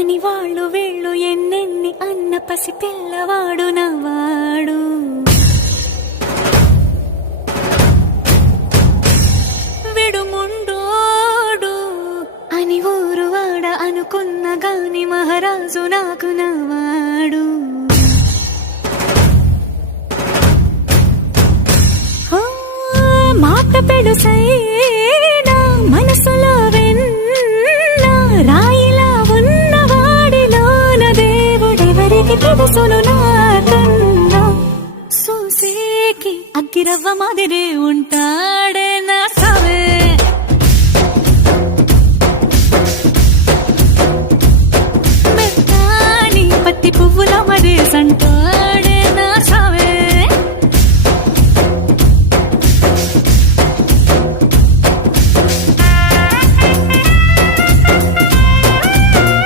అని వాళ్ళు వీళ్ళు ఎన్నెన్ని అన్న పసి పిల్లవాడు నవ్వాడు. విడుముండోడు అని ఊరు వాడ అనుకున్న గాని మహారాజు నాకు నవ్వాడు. మాట పెడుసైనా మనసులో వెన్న రాయిలా ఉన్నవాడిలోన దేవుడెవరికి తెలుసును నాకన్నా. సూసేకి అగ్గిరవ్వ మాదిరే ఉంటాడే నా సవే. మెత్తాని పత్తి పువ్వుల మరే సంటో